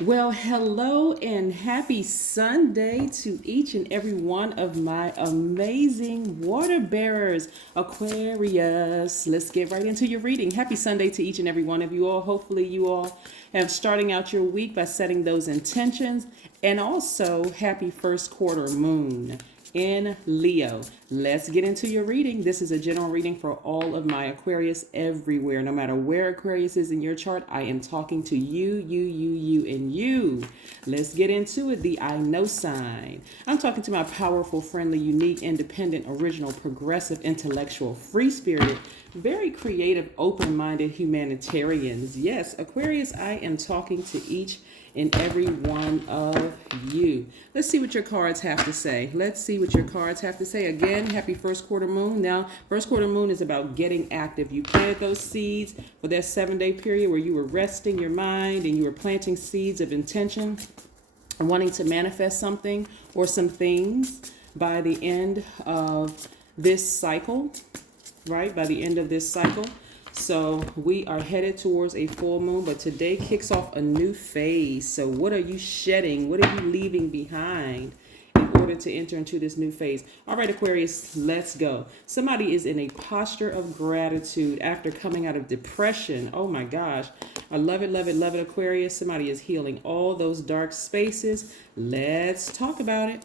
Well, hello and happy Sunday to each and every one of my amazing water bearers, Aquarius. Let's get right into your reading. Happy Sunday to each and every one of you all. Hopefully, you all have starting out your week by setting those intentions, and also happy first quarter moon in Leo. Let's get into your reading. This is a general reading for all of my Aquarius everywhere. No matter where Aquarius is in your chart, I am talking to you, and you. Let's get into it. The I know sign. I'm talking to my powerful, friendly, unique, independent, original, progressive, intellectual, free-spirited, very creative, open-minded humanitarians. Yes, Aquarius, I am talking to each and every one of you. Let's see what your cards have to say. Let's see what your cards have to say. Again, happy first quarter moon. Now, first quarter moon is about getting active. You planted those seeds for that 7-day period where you were resting your mind and you were planting seeds of intention and wanting to manifest something or some things by the end of this cycle, right? By the end of this cycle. So we are headed towards a full moon, but today kicks off a new phase. So what are you shedding? What are you leaving behind in order to enter into this new phase? All right, Aquarius, let's go. Somebody is in a posture of gratitude after coming out of depression. Oh my gosh. I love it, love it, love it, Aquarius. Somebody is healing all those dark spaces. Let's talk about it.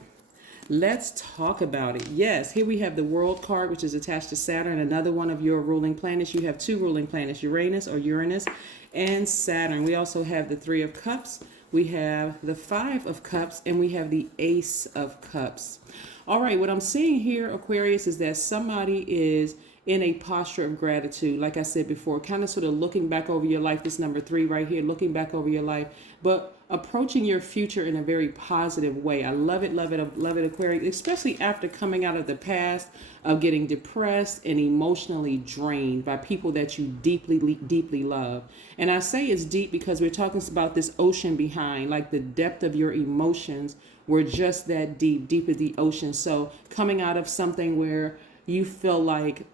Let's talk about it. Yes, here we have the World card, which is attached to Saturn, another one of your ruling planets. You have two ruling planets, Uranus and Saturn. We also have the Three of Cups. We have the Five of Cups, and we have the Ace of Cups. All right, what I'm seeing here, Aquarius, is that somebody is in a posture of gratitude. Like I said before, kind of sort of looking back over your life. This number 3 right here, looking back over your life, but approaching your future in a very positive way. I love it, love it, love it, Aquarius, especially after coming out of the past of getting depressed and emotionally drained by people that you deeply, deeply love. And I say it's deep because we're talking about this ocean behind, like the depth of your emotions were just that deep, deep as the ocean. So coming out of something where you feel like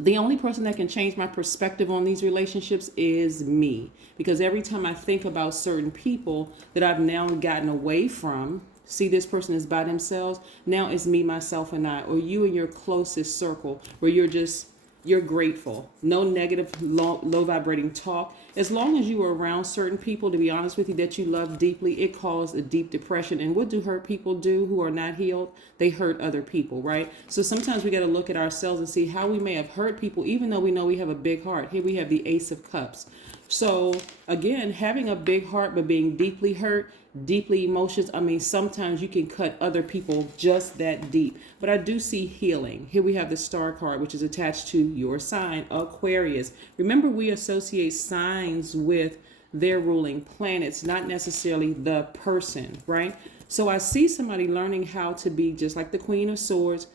the only person that can change my perspective on these relationships is me. Because every time I think about certain people that I've now gotten away from, see, this person is by themselves, now it's me, myself, and I, or you and your closest circle, where you're grateful. No negative, low vibrating talk. As long as you are around certain people, to be honest with you, that you love deeply, it caused a deep depression. And what do hurt people do who are not healed? They hurt other people, right? So sometimes we got to look at ourselves and see how we may have hurt people, even though we know we have a big heart. Here we have the Ace of Cups. So again, having a big heart but being deeply hurt, deeply emotions, I mean, sometimes you can cut other people just that deep. But I do see healing. Here we have the Star card, which is attached to your sign, Aquarius. Remember, we associate signs with their ruling planets, not necessarily the person, right? So I see somebody learning how to be just like the Queen of Swords,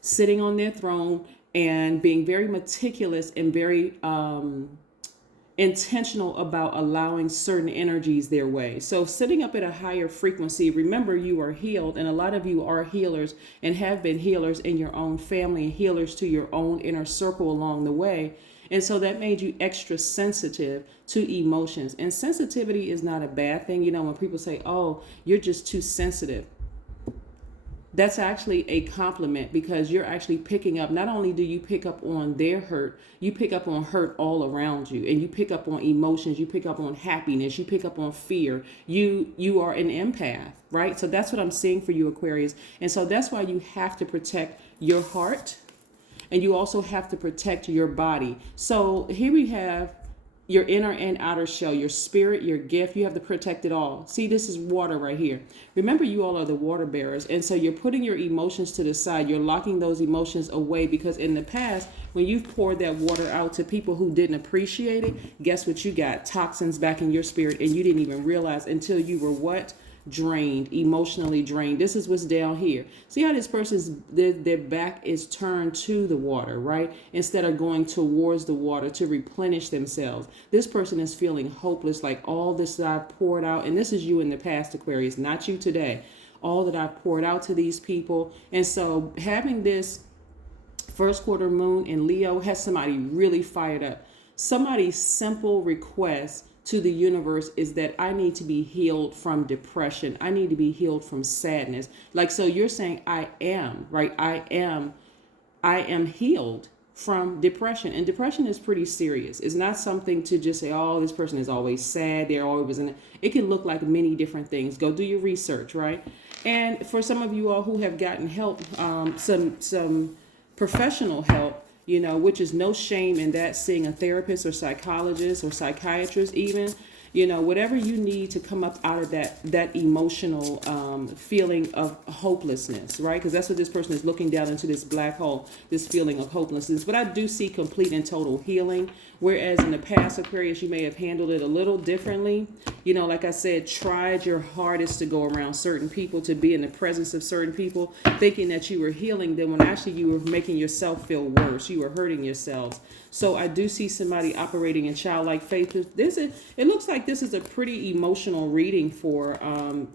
sitting on their throne and being very meticulous and very intentional about allowing certain energies their way. So sitting up at a higher frequency, remember, you are healed, and a lot of you are healers and have been healers in your own family and healers to your own inner circle along the way. And so that made you extra sensitive to emotions. And sensitivity is not a bad thing. You know, when people say, oh, you're just too sensitive, that's actually a compliment, because you're actually picking up, not only do you pick up on their hurt, you pick up on hurt all around you, and you pick up on emotions, you pick up on happiness, you pick up on fear. You are an empath, right? So that's what I'm seeing for you, Aquarius. And so that's why you have to protect your heart, and you also have to protect your body. So here we have your inner and outer shell, your spirit, your gift. You have to protect it all. See, this is water right here. Remember, you all are the water bearers. And so you're putting your emotions to the side. You're locking those emotions away, because in the past, when you've poured that water out to people who didn't appreciate it, guess what you got? Toxins back in your spirit. And you didn't even realize until you were what? Drained, emotionally drained. This is what's down here. See how this person's their back is turned to the water, right? Instead of going towards the water to replenish themselves. This person is feeling hopeless, like all this that I've poured out, and this is you in the past, Aquarius, not you today. All that I've poured out to these people. And so having this first quarter moon in Leo has somebody really fired up. Somebody's simple request to the universe is that I need to be healed from depression. I need to be healed from sadness. Like, so you're saying I am, right? I am healed from depression. And depression is pretty serious. It's not something to just say, oh, this person is always sad. They're always in it. It can look like many different things. Go do your research, right? And for some of you all who have gotten help, some professional help, which is no shame in that, seeing a therapist or psychologist or psychiatrist even, whatever you need to come up out of that emotional feeling of hopelessness, right? Because that's what this person is looking down into, this black hole, this feeling of hopelessness. But I do see complete and total healing, whereas in the past, Aquarius, you may have handled it a little differently. Like I said, tried your hardest to go around certain people, to be in the presence of certain people, thinking that you were healing them when actually you were making yourself feel worse. You were hurting yourselves. So I do see somebody operating in childlike faith. It looks like this is a pretty emotional reading for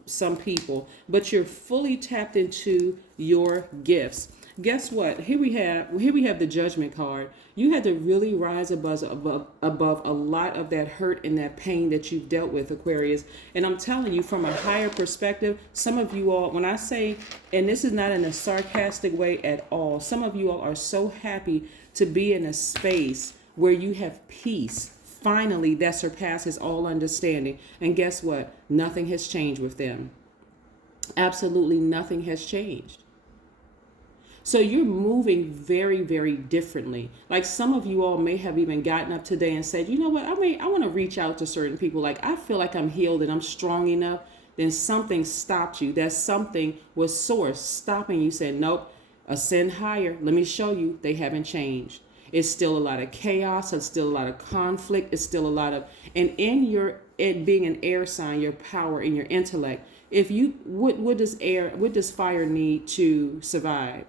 some people, but you're fully tapped into your gifts. Guess what? Here we have the Judgment card. You had to really rise above a lot of that hurt and that pain that you've dealt with, Aquarius. And I'm telling you, from a higher perspective, some of you all, when I say, and this is not in a sarcastic way at all, some of you all are so happy to be in a space where you have peace, finally, that surpasses all understanding. And guess what? Nothing has changed with them. Absolutely nothing has changed. So you're moving very, very differently. Like, some of you all may have even gotten up today and said, you know what, I want to reach out to certain people. Like, I feel like I'm healed and I'm strong enough. Then something stopped you. That something was source stopping you. Said, nope, ascend higher. Let me show you. They haven't changed. It's still a lot of chaos. It's still a lot of conflict. It's still a lot of, and in it being an air sign, your power and your intellect, if you, what does fire need to survive?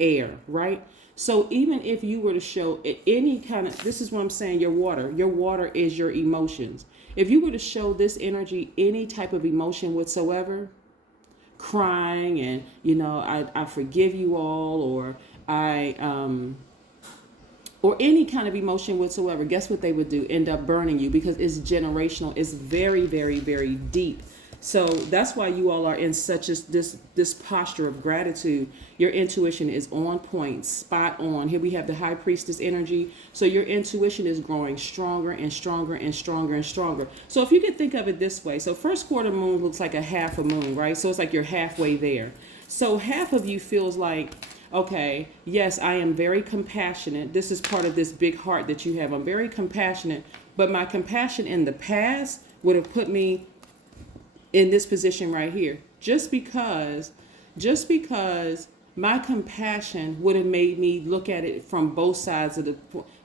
Air, right? So even if you were to show any kind of, this is what I'm saying, your water is your emotions. If you were to show this energy any type of emotion whatsoever, crying and, I forgive you all, or or any kind of emotion whatsoever, guess what they would do? End up burning you, because it's generational. It's very, very, very deep. So that's why you all are in such this posture of gratitude. Your intuition is on point, spot on. Here we have the High Priestess energy. So your intuition is growing stronger and stronger and stronger and stronger. So if you could think of it this way, so first quarter moon looks like a half a moon, right? So it's like you're halfway there. So half of you feels like, okay, yes, I am very compassionate. This is part of this big heart that you have. I'm very compassionate, but my compassion in the past would have put me in this position right here. Just because my compassion would have made me look at it from both sides of the,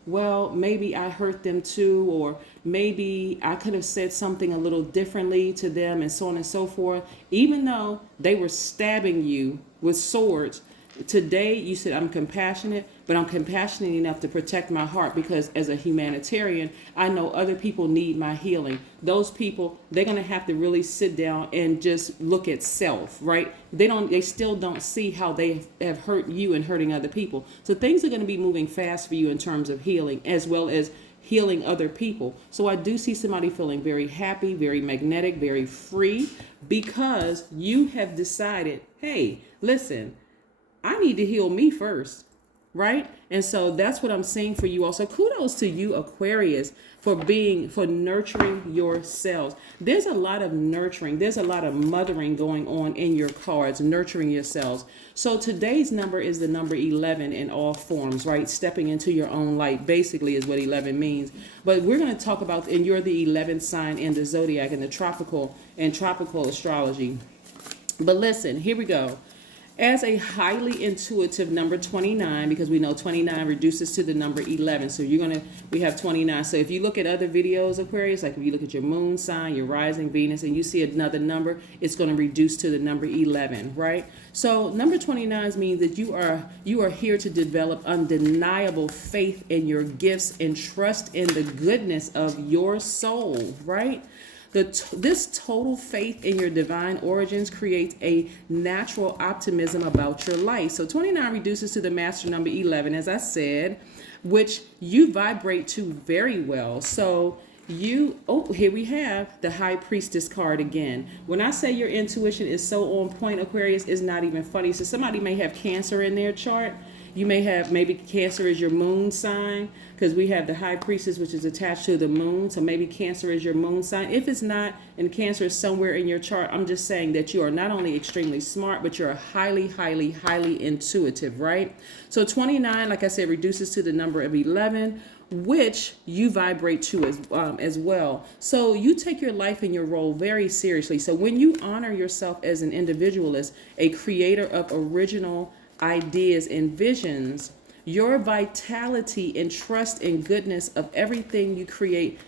well, maybe I hurt them too, or maybe I could have said something a little differently to them, and so on and so forth. Even though they were stabbing you with swords, today you said, I'm compassionate, but I'm compassionate enough to protect my heart, because as a humanitarian, I know other people need my healing. Those people, they're going to have to really sit down and just look at self, right? They still don't see how they have hurt you and hurting other people. So things are going to be moving fast for you in terms of healing, as well as healing other people. So I do see somebody feeling very happy, very magnetic, very free, because you have decided, hey, listen, I need to heal me first, right? And so that's what I'm seeing for you also. Kudos to you, Aquarius, for nurturing yourselves. There's a lot of nurturing. There's a lot of mothering going on in your cards, nurturing yourselves. So today's number is the number 11 in all forms, right? Stepping into your own light, basically, is what 11 means. But we're going to talk about, and you're the 11th sign in the Zodiac and the tropical astrology. But listen, here we go. As a highly intuitive number 29, because we know 29 reduces to the number 11. So we have 29. So if you look at other videos, Aquarius, like if you look at your moon sign, your rising Venus, and you see another number, it's going to reduce to the number 11, right? So number 29 means that you are here to develop undeniable faith in your gifts and trust in the goodness of your soul, right? This total faith in your divine origins creates a natural optimism about your life. So 29 reduces to the master number 11, as I said, which you vibrate to very well. So Here we have the High Priestess card again. When I say your intuition is so on point, Aquarius, it's not even funny. So somebody may have Cancer in their chart. You may have, maybe Cancer is your moon sign, because we have the High Priestess, which is attached to the moon. So maybe Cancer is your moon sign. If it's not, and Cancer is somewhere in your chart, I'm just saying that you are not only extremely smart, but you're highly, highly, highly intuitive, right? So 29, like I said, reduces to the number of 11, which you vibrate to as well. So you take your life and your role very seriously. So when you honor yourself as an individualist, a creator of original ideas and visions, your vitality and trust and goodness of everything you create,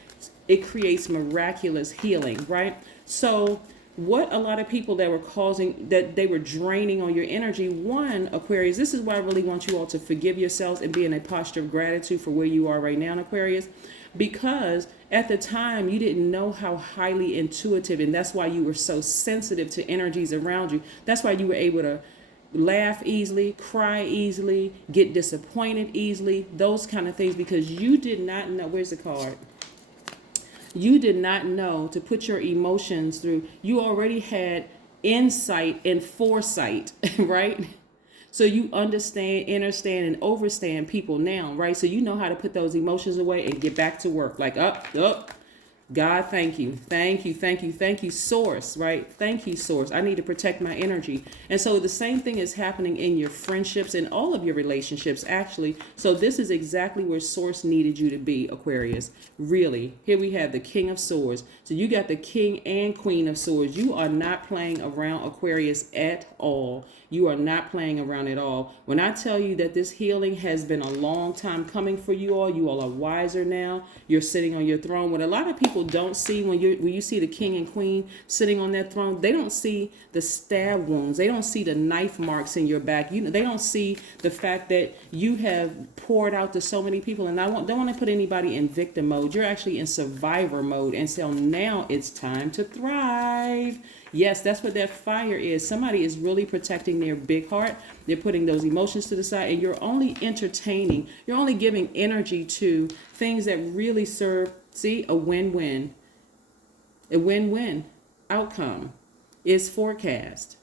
it creates miraculous healing, right? So what a lot of people that were causing, that they were draining on your energy, one, Aquarius, this is why I really want you all to forgive yourselves and be in a posture of gratitude for where you are right now, Aquarius, because at the time you didn't know how highly intuitive, and that's why you were so sensitive to energies around you. That's why you were able to laugh easily, cry easily, get disappointed easily, those kind of things, because you did not know. Where's the card? You did not know to put your emotions through. You already had insight and foresight, right? So you understand, and overstand people now, right? So you know how to put those emotions away and get back to work. Like, up. God, thank you, source, right? Thank you, source. I need to protect my energy. And so the same thing is happening in your friendships and all of your relationships, actually. So this is exactly where source needed you to be, Aquarius. Really. Here we have the King of Swords. So you got the King and Queen of Swords. You are not playing around, Aquarius, at all. You are not playing around at all. When I tell you that this healing has been a long time coming for you all are wiser now. You're sitting on your throne. What a lot of people don't see when you see the King and Queen sitting on that throne, they don't see the stab wounds. They don't see the knife marks in your back. They don't see the fact that you have poured out to so many people. And I don't want to put anybody in victim mode. You're actually in survivor mode. And so now it's time to thrive. Yes, that's what that fire is. Somebody is really protecting their big heart. They're putting those emotions to the side, and you're only entertaining. You're only giving energy to things that really serve, see, a win-win. A win-win outcome is forecast.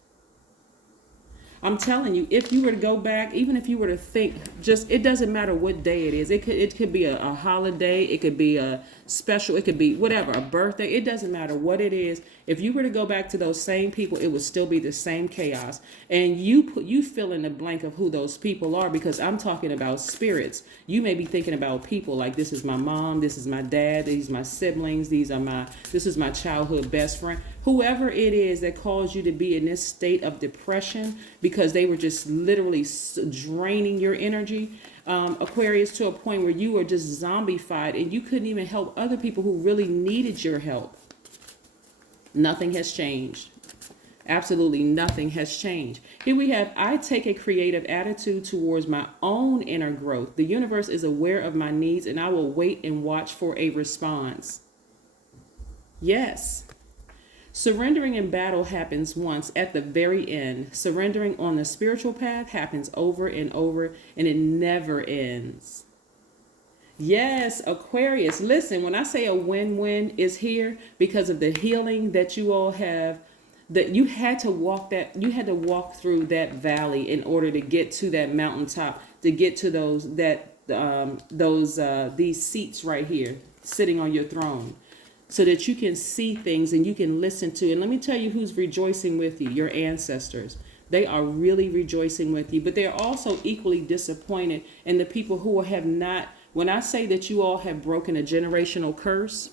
I'm telling you, if you were to go back, even if you were to think, just, it doesn't matter what day it is. It could be a holiday. It could be a special. It could be whatever, a birthday. It doesn't matter what it is. If you were to go back to those same people, it would still be the same chaos. And you fill in the blank of who those people are, because I'm talking about spirits. You may be thinking about people like, this is my mom, this is my dad, these are my siblings, this is my childhood best friend. Whoever it is that caused you to be in this state of depression because they were just literally draining your energy, Aquarius, to a point where you were just zombified and you couldn't even help other people who really needed your help. Nothing has changed. Absolutely nothing has changed. Here we have, I take a creative attitude towards my own inner growth. The universe is aware of my needs and I will wait and watch for a response. Yes. Surrendering in battle happens once at the very end. Surrendering on the spiritual path happens over and over, and it never ends. Yes, Aquarius. Listen, when I say a win-win is here because of the healing that you all have, that you had to walk through that valley in order to get to that mountaintop, to get to these seats right here sitting on your throne, so that you can see things and you can listen to. And let me tell you who's rejoicing with you, your ancestors. They are really rejoicing with you, but they're also equally disappointed in the people who have not. When I say that you all have broken a generational curse,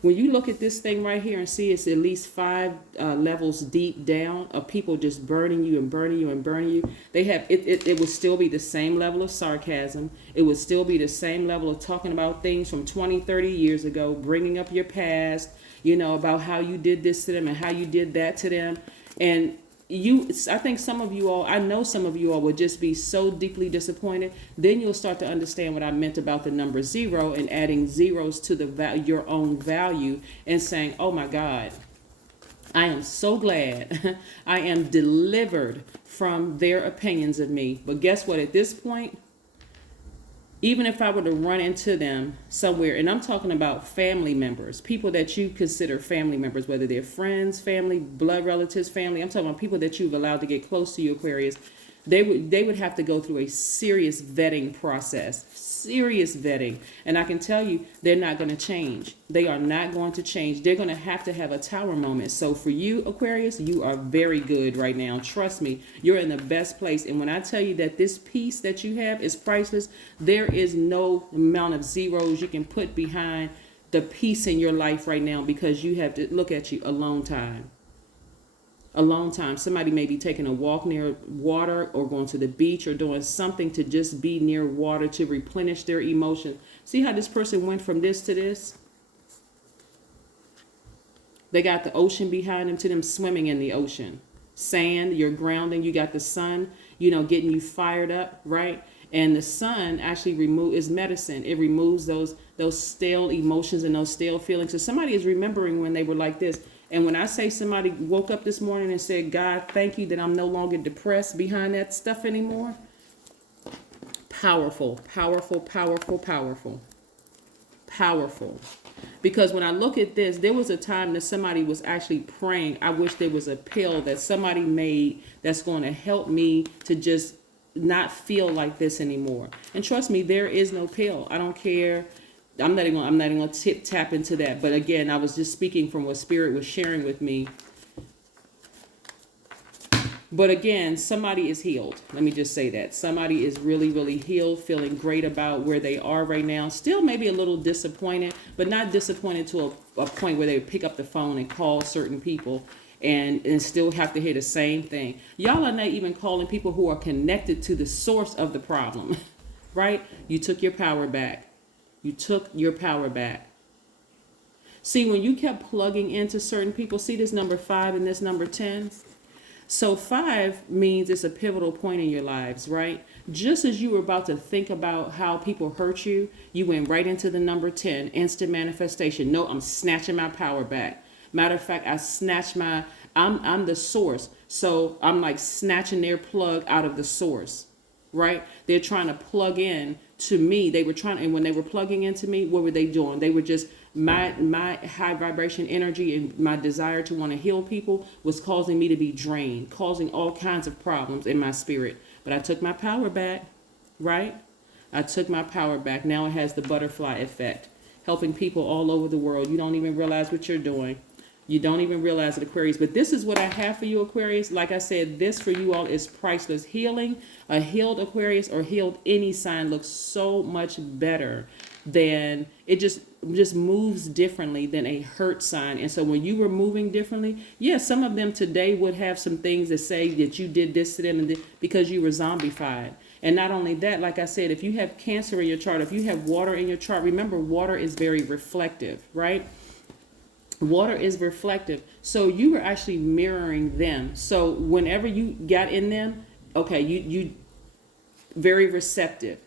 when you look at this thing right here and see it's at least 5 levels deep down of people just burning you and burning you and burning you, they have it would still be the same level of sarcasm. It would still be the same level of talking about things from 20, 30 years ago, bringing up your past, about how you did this to them and how you did that to them. And I think some of you all, I know some of you all would just be so deeply disappointed. Then you'll start to understand what I meant about the number 0 and adding zeros to your own value and saying, oh my God, I am so glad I am delivered from their opinions of me. But guess what? At this point, Even if I were to run into them somewhere, and I'm talking about family members, people that you consider family members, whether they're friends, family, blood relatives, family, I'm talking about people that you've allowed to get close to you, Aquarius, they would have to go through a serious vetting process, serious vetting. And I can tell you, they're not going to change. They are not going to change. They're going to have a tower moment. So for you, Aquarius, you are very good right now. Trust me, you're in the best place. And when I tell you that this peace that you have is priceless, there is no amount of zeros you can put behind the peace in your life right now, because you have to look at you alone time. A long time. Somebody may be taking a walk near water or going to the beach or doing something to just be near water to replenish their emotions. See how this person went from this to this? They got the ocean behind them to them swimming in the ocean. Sand, you're grounding. You got the sun, getting you fired up, right? And the sun actually is medicine. It removes those stale emotions and those stale feelings. So somebody is remembering when they were like this. And when I say somebody woke up this morning and said, God, thank you that I'm no longer depressed behind that stuff anymore. Powerful, powerful, powerful, powerful, powerful. Because when I look at this, there was a time that somebody was actually praying, I wish there was a pill that somebody made that's going to help me to just not feel like this anymore. And trust me, there is no pill. I don't care. I'm not even going to tap into that. But again, I was just speaking from what Spirit was sharing with me. But again, somebody is healed. Let me just say that. Somebody is really, really healed, feeling great about where they are right now. Still maybe a little disappointed, but not disappointed to a point where they pick up the phone and call certain people and still have to hear the same thing. Y'all are not even calling people who are connected to the source of the problem, right? You took your power back. You took your power back. See, when you kept plugging into certain people, see this number 5 and this number 10? So 5 means it's a pivotal point in your lives, right? Just as you were about to think about how people hurt you, you went right into the number 10, instant manifestation. No, I'm snatching my power back. Matter of fact, I'm the source. So I'm like snatching their plug out of the source, right? They're trying to plug in to me. And when they were plugging into me, what were they doing? They were just, my high vibration energy and my desire to want to heal people was causing me to be drained, causing all kinds of problems in my spirit. But I took my power back, right? I took my power back. Now it has the butterfly effect, helping people all over the world. You don't even realize what you're doing. You don't even realize it, Aquarius. But this is what I have for you, Aquarius. Like I said, this for you all is priceless. Healing, a healed Aquarius or healed any sign looks so much better than, it just moves differently than a hurt sign. And so when you were moving differently, yeah, some of them today would have some things that say that you did this to them and because you were zombified. And not only that, like I said, if you have Cancer in your chart, if you have water in your chart, remember water is very reflective, right? Water is reflective. So you were actually mirroring them. So whenever you got in them, okay, you very receptive.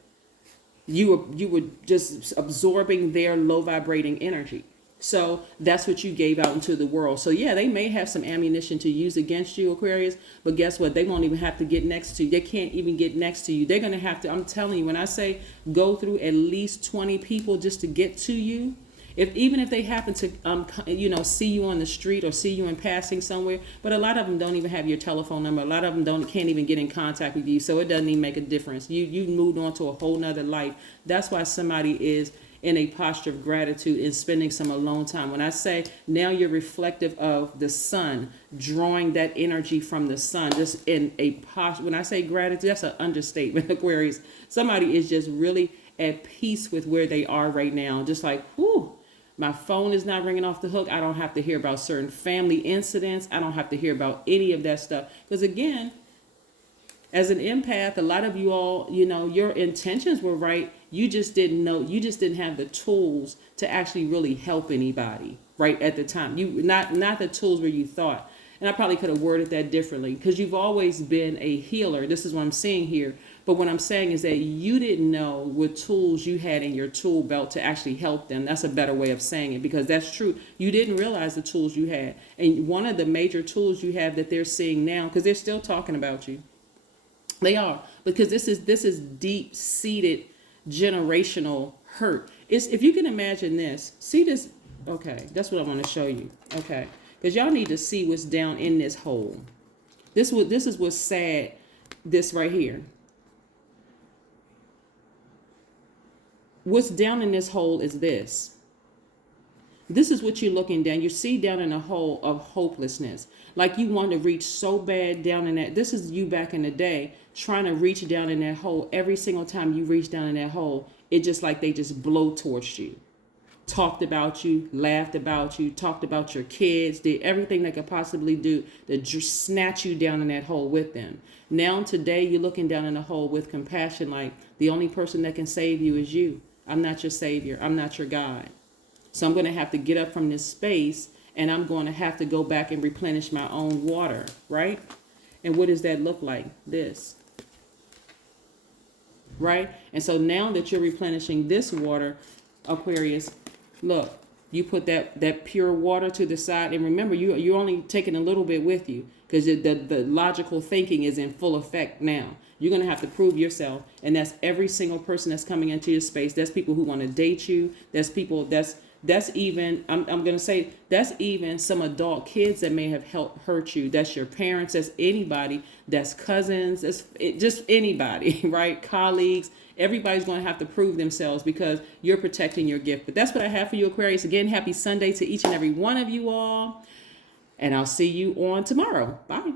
You were just absorbing their low vibrating energy. So that's what you gave out into the world. So yeah, they may have some ammunition to use against you, Aquarius, but guess what? They won't even have to get next to you. They can't even get next to you. They're going to have to, I'm telling you, when I say go through at least 20 people just to get to you, even if they happen to see you on the street or see you in passing somewhere, but a lot of them don't even have your telephone number. A lot of them can't even get in contact with you, so it doesn't even make a difference. You moved on to a whole nother life. That's why somebody is in a posture of gratitude and spending some alone time. When I say now you're reflective of the sun, drawing that energy from the sun, just in a posture. When I say gratitude, that's an understatement, Aquarius. Somebody is just really at peace with where they are right now, just like, whew. My phone is not ringing off the hook. I don't have to hear about certain family incidents. I don't have to hear about any of that stuff. Because again, as an empath, a lot of you all, your intentions were right. You just didn't know. You just didn't have the tools to actually really help anybody right at the time. You not the tools where you thought. And I probably could have worded that differently, because you've always been a healer. This is what I'm seeing here. But what I'm saying is that you didn't know what tools you had in your tool belt to actually help them. That's a better way of saying it, because that's true. You didn't realize the tools you had. And one of the major tools you have that they're seeing now, because they're still talking about you. They are, because this is deep-seated generational hurt. It's, if you can imagine this, see this. Okay, that's what I want to show you. Okay, because y'all need to see what's down in this hole. This is what's sad. This right here. What's down in this hole is this. This is what you're looking down. You see down in a hole of hopelessness. Like you want to reach so bad down in that. This is you back in the day trying to reach down in that hole. Every single time you reach down in that hole, it just like they just blowtorched you. Talked about you, laughed about you, talked about your kids, did everything they could possibly do to just snatch you down in that hole with them. Now today you're looking down in the hole with compassion, like the only person that can save you is you. I'm not your savior. I'm not your God. So I'm going to have to get up from this space and I'm going to have to go back and replenish my own water, right? And what does that look like? This. Right? And so now that you're replenishing this water, Aquarius, look, you put that pure water to the side. And remember, you're only taking a little bit with you because the logical thinking is in full effect now. You're going to have to prove yourself. And that's every single person that's coming into your space. That's people who want to date you. That's people that's even, I'm going to say, that's even some adult kids that may have helped hurt you. That's your parents. That's anybody. That's cousins. That's just anybody, right? Colleagues. Everybody's going to have to prove themselves because you're protecting your gift. But that's what I have for you, Aquarius. Again, happy Sunday to each and every one of you all. And I'll see you on tomorrow. Bye.